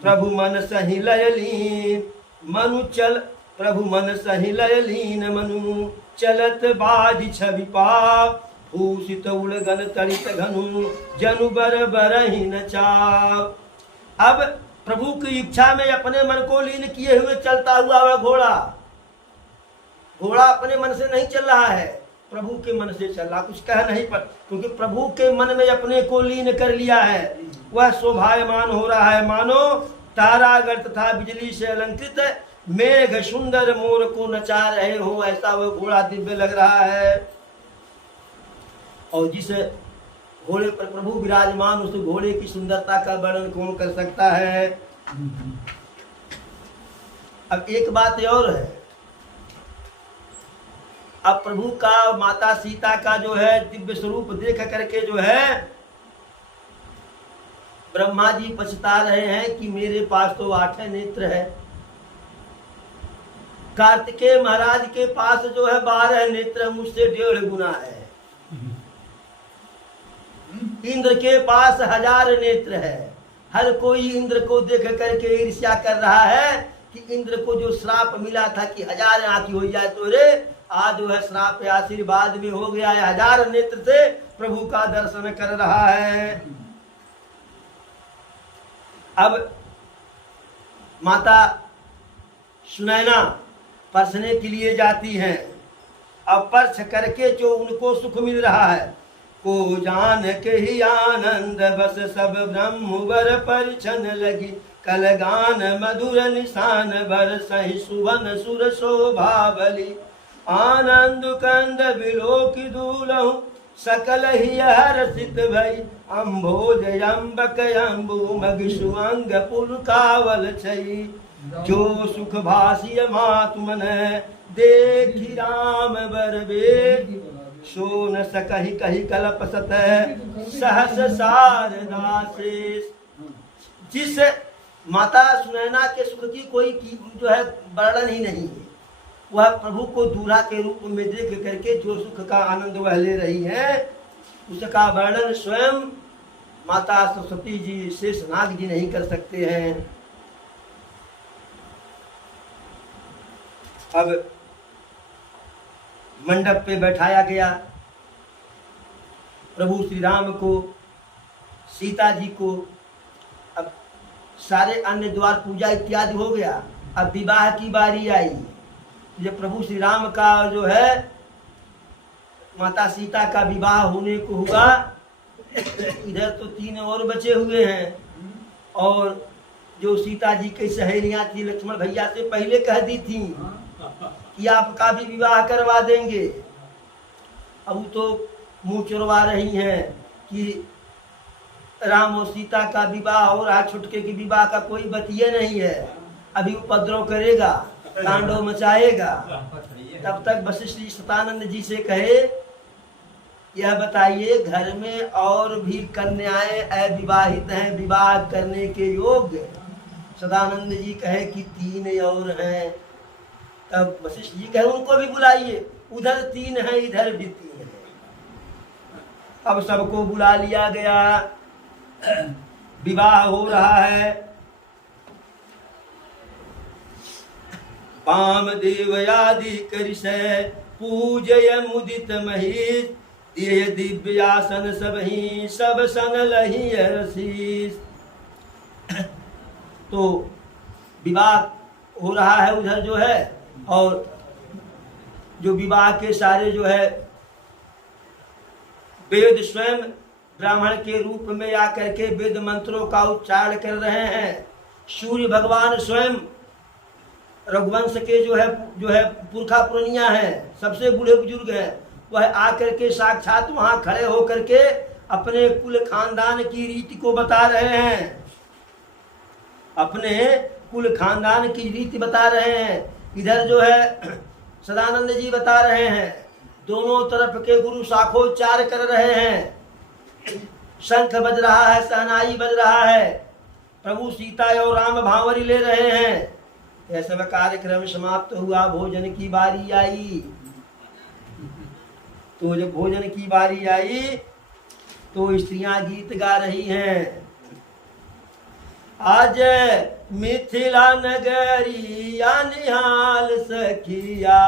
प्रभु मन सही लयलीन मनु चल, प्रभु मन सही लयलीन मनु चलत बाज छवि पा, भूषित उड़गन तड़ित घनु जनु बर बरहि न चाव। अब प्रभु की इच्छा में अपने मन को लीन किए हुए चलता हुआ वह घोड़ा अपने मन से नहीं चल रहा है, प्रभु के मन से चल रहा। कुछ कह नहीं पर, क्योंकि प्रभु के मन में अपने को लीन कर लिया है, वह शोभायमान हो रहा है, मानो तारागढ़ तथा बिजली से अलंकृत मेघ सुंदर मोर को नचा रहे हो, ऐसा वह घोड़ा दिव्य लग रहा है। और जिस घोड़े पर प्रभु विराजमान, उस घोड़े की सुंदरता का वर्णन कौन कर सकता है। अब एक बात और है, अब प्रभु का माता सीता का जो है दिव्य स्वरूप देख करके जो है ब्रह्मा जी पछता रहे हैं कि मेरे पास तो 8 नेत्र है, कार्तिकेय महाराज के पास जो है 12 नेत्र, मुझसे 1.5 गुना है। इंद्र के पास 1000 नेत्र है। हर कोई इंद्र को देख करके ईर्ष्या कर रहा है कि इंद्र को जो श्राप मिला था कि 1000 आंखें हो जाए, तो रे आज जो है श्राप आशीर्वाद में हो गया है, 1000 नेत्र से प्रभु का दर्शन कर रहा है। अब माता सुनैना परसने के लिए जाती हैं। अब परछ करके जो उनको सुख मिल रहा है, को जान के ही आनंद बस सब ब्रह्मवर परिछन लगी, कलगान मधुर निशान बर सही सुवन सुर शोभा बली, आनंद कंद बिलोक दूलहु सकल ही हर्षित भई, अम्भोज अम्बक अम्बु मग सुअंग पुलकावल छई, जो सुख भाषिय मातु मन देखी राम बर बेद सो न सकहि कही कल्प सत सहस शारदा शेष। जिस माता सुनैना के सुख की कोई जो है वर्णन ही नहीं है। वह प्रभु को दूल्हा के रूप में देख करके जो सुख का आनंद वह ले रही है, उसका वर्णन स्वयं माता सरस्वती जी, शेषनाग जी नहीं कर सकते हैं। अब मंडप पे बैठाया गया प्रभु श्री राम को, सीता जी को। अब सारे अन्य द्वार पूजा इत्यादि हो गया। अब विवाह की बारी आई। जब प्रभु श्री राम का जो है माता सीता का विवाह होने को हुआ, इधर तो 3 और बचे हुए हैं, और जो सीता जी की सहेलियां थी लक्ष्मण भैया से पहले कह दी थी कि आपका भी विवाह करवा देंगे। अब वो तो मुंह चुरवा रही हैं कि राम और सीता का विवाह हो रहा, छुटके के विवाह का कोई बतिये नहीं है, अभी उपद्रव करेगा, तांडव मचाएगा। तब तक वशिष्ठ जी सतानंद जी से कहे, यह बताइए घर में और भी कन्याएं अविवाहित हैं विवाह करने के योग्य? सदानंद जी कहे कि 3 और हैं। तब वशिष्ठ जी कहे उनको भी बुलाइए, उधर 3 हैं इधर भी 3 हैं। अब सबको बुला लिया गया, विवाह हो रहा है। वामदेव आदि करिषय पूजय मुदित महीष, दिए दिव्यासन सबही सब सन लही रसीस। तो विवाह हो रहा है उधर जो है, और जो विवाह के सारे जो है वेद स्वयं ब्राह्मण के रूप में आकर के वेद मंत्रों का उच्चारण कर रहे हैं। सूर्य भगवान स्वयं रघुवंश के जो है पुरखा पुरनिया है, सबसे बूढ़े बुजुर्ग हैं, वह आकर के साक्षात वहां खड़े होकर के अपने कुल खानदान की रीति को बता रहे हैं, अपने कुल खानदान की रीति बता रहे हैं। इधर जो है सदानंद जी बता रहे हैं, दोनों तरफ के गुरु शाखोच्चार कर रहे हैं, शंख बज रहा है, सहनाई बज रहा है, प्रभु सीता और राम भांवरी ले रहे हैं। यह सब कार्यक्रम समाप्त हुआ, भोजन की बारी आई। तो जब भोजन की बारी आई तो स्त्रियां गीत गा रही हैं। आज मिथिला नगरिया निहाल सखिया,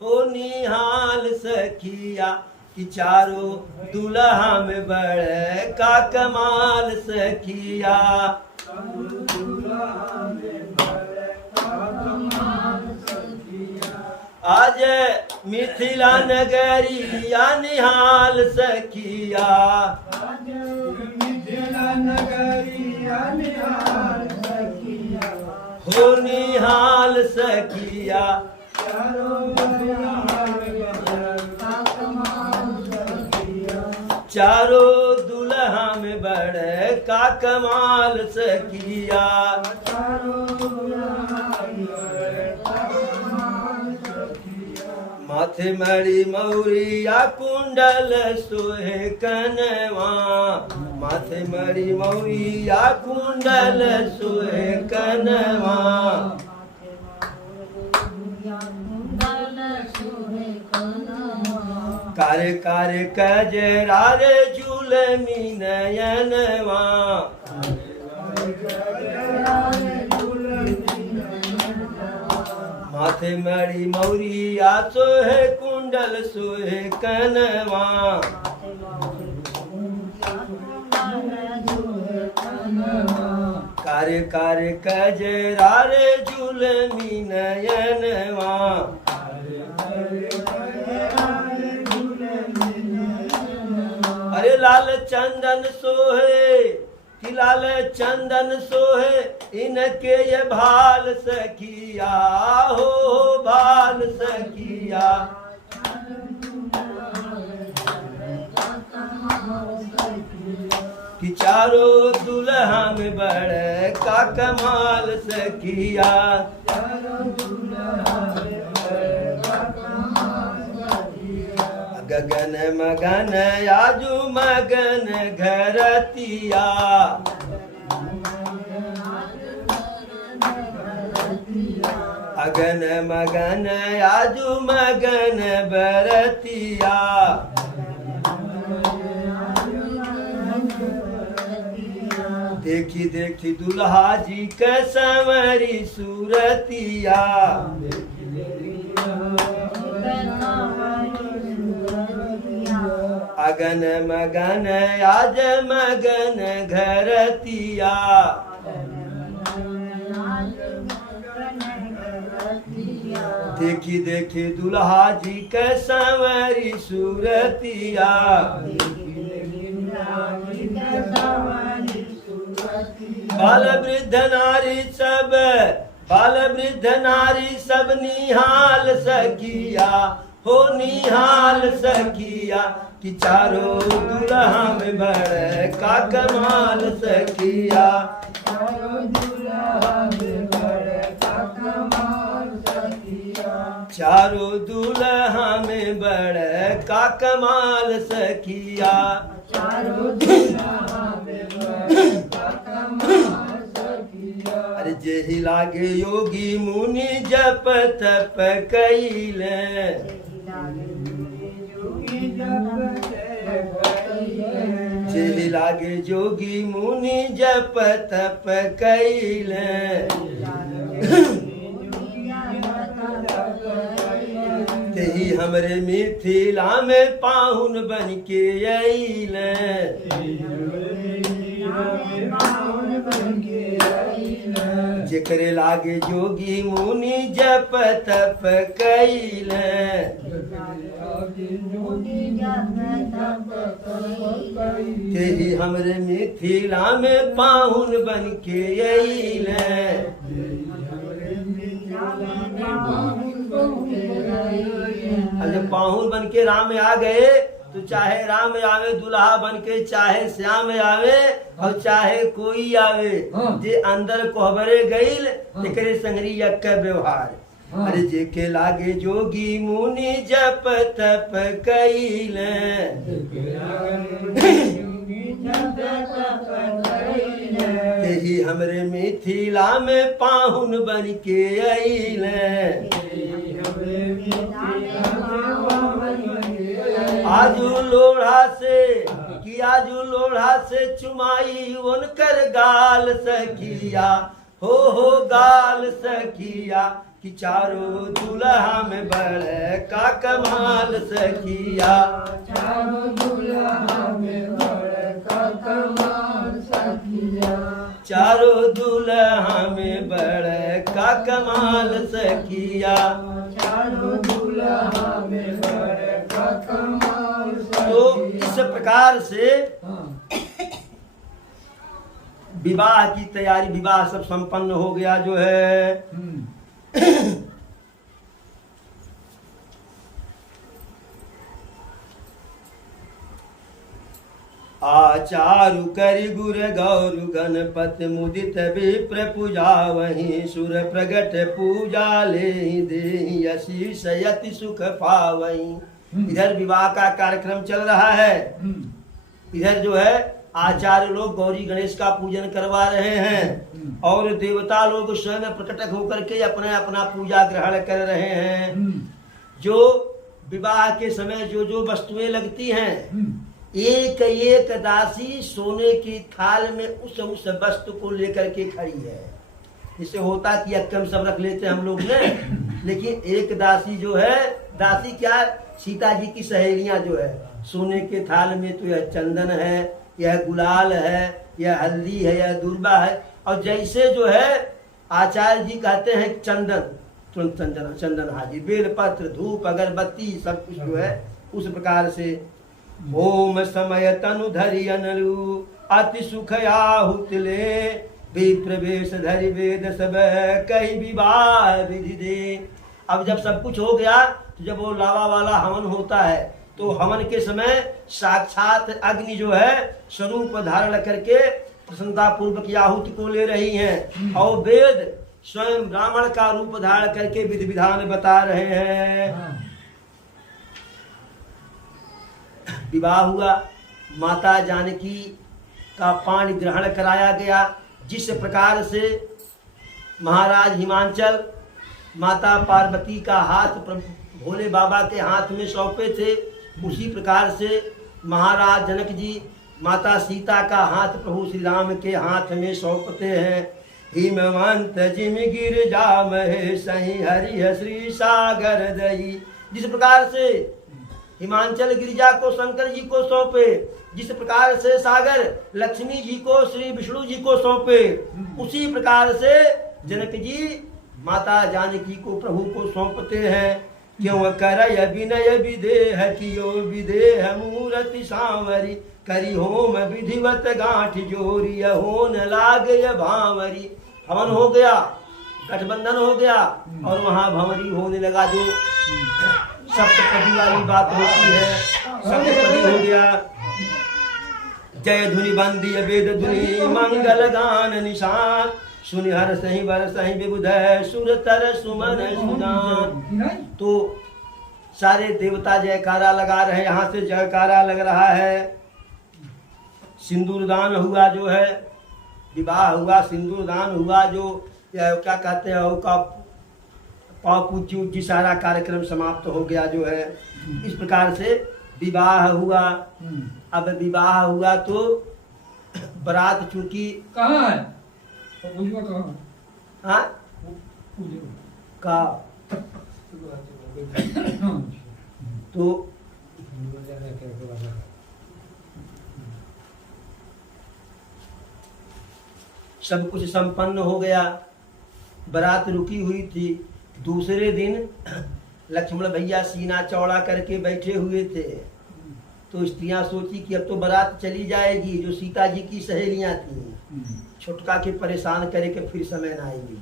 ओ निहाल सखिया, कि चारों दुल्हा में बड़े का कमाल सखिया। आज मिथिला नगरिया निहाल सखिया, हो निहाल सखिया, चारों दुल्हा में बड़े का कमाल सखिया। माथे मणि मौरिया कुंडल सोहे कनवा, माथे मणि मौरिया कुंडल सोहे कनवा। कार्य कार्य कजरार झूलमी नयनवा, माथे मणि मौरिया सोहे कुंडल सोहे कनवा। कार्य कार्य कजरार झूलमी नयनवा। अरे लाल चंदन सोहे कि लाल चंदन सोहे, इनके ये भाल सखिया, हो भाल सखिया। कि चारों दुल्हा में बड़े का कमाल सखिया। गगन मगन आजू मगन घरतिया, अगन मगन आजू मगन बरतिया, देखी देखी दुल्हा जी के संवरी सूरतिया, अगन मगन आज मगन घरतिया, देखी देखी दुल्हा जी के संवरी सूरतिया, बाल वृद्ध नारी सब, बाल वृद्ध नारी सब निहाल सखिया, हो निहाल सखिया, कि चारों दुल्हा में बड़े का कमाल सखिया, चारों दुल्हा में बड़े का कमाल सखिया, चारों दुल्हा में बड़े का कमाल सखिया, चारों दुल्हा में बड़े का कमाल सखिया। अरे जेहि लागे योगी मुनि जप तप कइले, जेहि लागे जोगी मुनि जप तप कइले, तेहि हमरे मिथिला में पाहुन बन के अइले, जेकरे लागे जोगी मुनि जप तप कइले, तेहि हमरे मिथिला में पाहुन बन के अइले, जब पाहुन बन के राम आ गए तो चाहे राम आवे दुल्हा बन के, चाहे श्याम आवे और चाहे कोई आवे, जे अंदर कोहबरे गईल एकरे संगरी यक व्यवहार। अरे जेके लागे जोगी मुनि जप तप कइले, तेहि हमरे मिथिला में पाहुन बन के अइले, आजू लोढ़ा से कि आजू लोढ़ा से चुमाई उनकर गाल सखिया, हो गाल सखिया, कि चारों दुल्हा में बड़े का कमाल सखिया, चारों दुल्हा में बड़े का कमाल सखिया, चारों दुल्हा में बड़े का कमाल सखिया, चारों दुल्हा में बड़े का कमाल सखिया। तो इस प्रकार से विवाह की तैयारी, विवाह सब संपन्न हो गया जो है। आचारु करि गुर गौर गणपति मुदित विप्र पूजा, वहीं सुर प्रगट पूजा ले दे आशीष यति सुख पावहीं। इधर विवाह का कार्यक्रम चल रहा है, इधर जो है आचार्य लोग गौरी गणेश का पूजन करवा रहे हैं और देवता लोग स्वयं प्रकट होकर के अपना अपना पूजा ग्रहण कर रहे हैं। जो विवाह के समय जो जो वस्तुएं लगती हैं, एक एक दासी सोने की थाल में उस वस्तु को लेकर के खड़ी है। इससे होता कि अक्कम सब रख लेते हम लोग ने, लेकिन एक दासी जो है, दासी क्या, सीता जी की सहेलियां जो है, सोने के थाल में तो यह चंदन है, यह गुलाल है, यह हल्दी है, यह दुर्बा है, और जैसे जो है आचार्य जी कहते हैं चंदन, तुरंत चंदन चंदन हाजिर, बेलपत्र धूप अगरबत्ती सब कुछ जो है उस प्रकार से। ओम समय तनु धरि अनरु अति सुख आहुति ले, विप्रवेश धरि वेद सब कई विवाह विधि दे। अब जब सब कुछ हो गया तो जब वो लावा वाला हवन होता है तो हवन के समय साक्षात अग्नि जो है स्वरूप धारण करके प्रसन्नता पूर्वक आहुति को ले रही हैं, और वेद स्वयं ब्राह्मण का रूप धारण करके विधि विधान बता रहे हैं। विवाह हुआ, माता जानकी का पाणी ग्रहण कराया गया। जिस प्रकार से महाराज हिमांचल माता पार्वती का हाथ भोले बाबा के हाथ में सौंपे थे, उसी प्रकार से महाराज जनक जी माता सीता का हाथ प्रभु श्री राम के हाथ में सौंपते हैं। हिमवंत जिम गिरजा महे सही हरि श्री सागर दई। जिस प्रकार से हिमांचल गिरिजा को शंकर जी को सौंपे, जिस प्रकार से सागर लक्ष्मी जी को श्री विष्णु जी को सौंपे, उसी प्रकार से जनक जी माता जानकी को प्रभु को सौंपते हैं। क्यों करय विनय विदेह कियो विदेह मूर्ति सांवरी, करी होम विधिवत गांठ जोरी होन लागे भावरी। हवन हो गया, गठबंधन हो गया और वहां भंवरी होने लगा। जो सप्तपदी वाली बात होती है, सप्तपदी हो गया। जय धुनि बंदी वेद धुनि मंगल गान निशान, सुनि हर सही बर सही विबुधय सुर तर सुमन सुजान। तो सारे देवता जयकारा लगा रहे हैं, यहाँ से जयकारा लग रहा है। सिंदूरदान हुआ, जो है विवाह हुआ, सिंदूरदान हुआ, जो क्या कहते हैं उसका पाव पूजी उजी सारा कार्यक्रम समाप्त हो गया, जो है इस प्रकार से विवाह हुआ। अब विवाह हुआ तो बारात चूंकि कहाँ है हाँ का तो सब कुछ संपन्न हो गया, बारात रुकी हुई थी। दूसरे दिन लक्ष्मण भैया सीना चौड़ा करके बैठे हुए थे, तो स्त्रियां सोची कि अब तो बारात चली जाएगी। जो सीता जी की सहेलियां थी, छुटका के परेशान करे के फिर समय ना आएगी,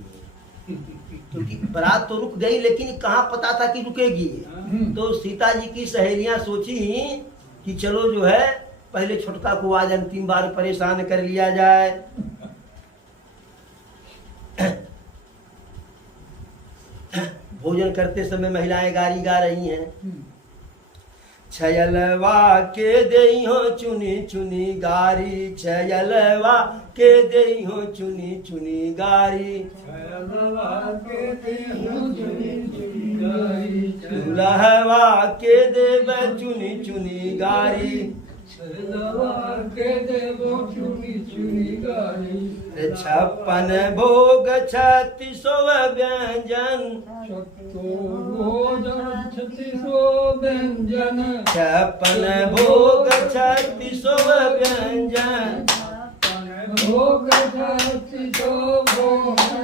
क्योंकि बारात तो रुक गई लेकिन कहाँ पता था कि रुकेगी। तो सीता जी की सहेलियां सोची कि चलो जो है पहले छुटका को आज अंतिम बार परेशान कर लिया जाए। भोजन करते समय महिलाएं गारी गा रही हैं। छयलवा के देई हो चुनी चुनी गारी, छयलवा के देई हो चुनी चुनी गारी, दुल्हवा के देव चुनी चुनी गारी, छप्पन भोग 36 व्यंजन, छप्पन भोग 36 व्यंजन,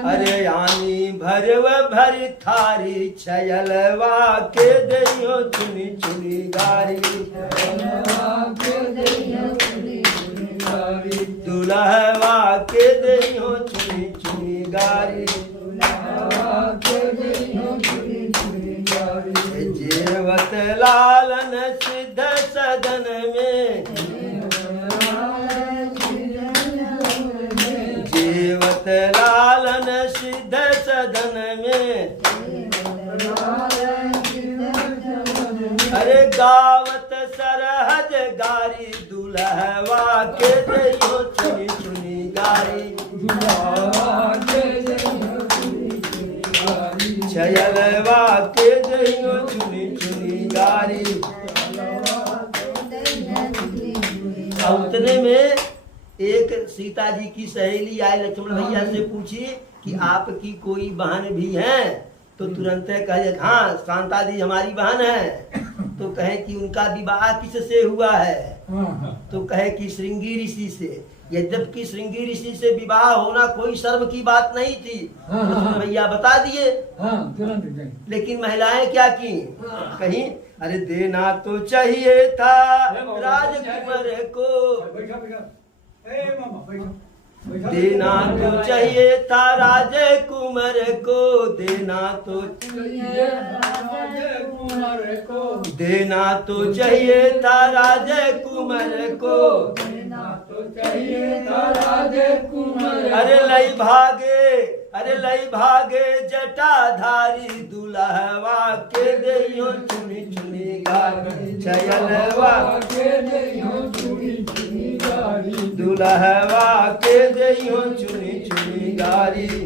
अरे यानी भरव भर थारी, छयलवा के दइयो चुनी चुनी गारी, दुल्हवा के दइयो चुनी चुनी गारी, जेवत लालन सिद्ध सदन में, जेवत लालन सिद्ध सदन में, अरे गावत सरहद गारी, दुल्हवा के दइयो चुनी चुनी गारी, छयलवा के दइयो चुनी चुनी गारी। उतने में एक सीता जी की सहेली आई, लक्ष्मण भैया से पूछी कि आपकी कोई बहन भी है? तो तुरंत कहे हाँ शांता दी हमारी बहन है। तो कहे कि उनका विवाह किससे हुआ है? तो कहे कि श्रृंगी ऋषि से। यद्यपि श्रृंगी ऋषि से विवाह होना कोई शर्म की बात नहीं थी, लक्ष्मण भैया बता दिए। लेकिन महिलाएं क्या की? कहीं अरे देना तो चाहिए था राजकुमार को, देना तो चाहिए था राजकुमार को, देना तो देना तो चाहिए था राजकुमार को, अरे लई भागे, अरे लई भागे जटाधारी, दुल्हवा के दइयो चुनी चुनी गारी, छयलवा के दुल्हवा के दइयो चुनी चुनी गारी।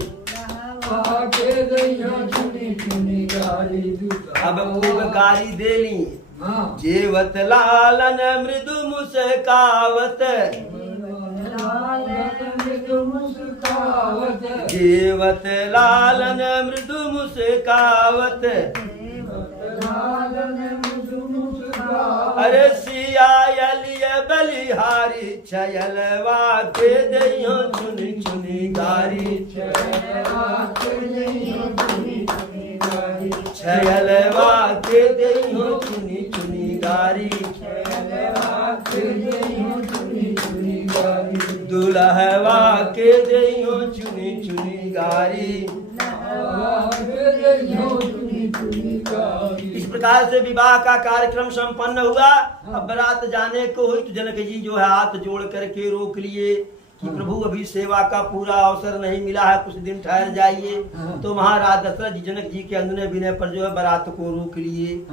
आके दैया चुनी चुनी गारी दूल्हा। अब खूब गारी देली। हाँ। जेवत लालन मृदु मुस्कावत, मुस्कावत, जेवत लालन मृदु मुस्कावत। अरे सिया अलिय बलिहारी छयलवा के दइयो चुनी चुनी गारी। छयलवा के दइयो चुनी चुनी गारी। दुल्हवा के दइयो चुनी चुनी गारी। इस प्रकार से विवाह का कार्यक्रम संपन्न हुआ। अब बारात जाने को हुई तो जनक जी जो है हाथ जोड़ करके रोक लिए कि प्रभु अभी सेवा का पूरा अवसर नहीं मिला है, कुछ दिन ठहर जाइए। तो महाराज दशरथ जी जनक जी के अंदर विनय पर जो है बारात को रोक लिए।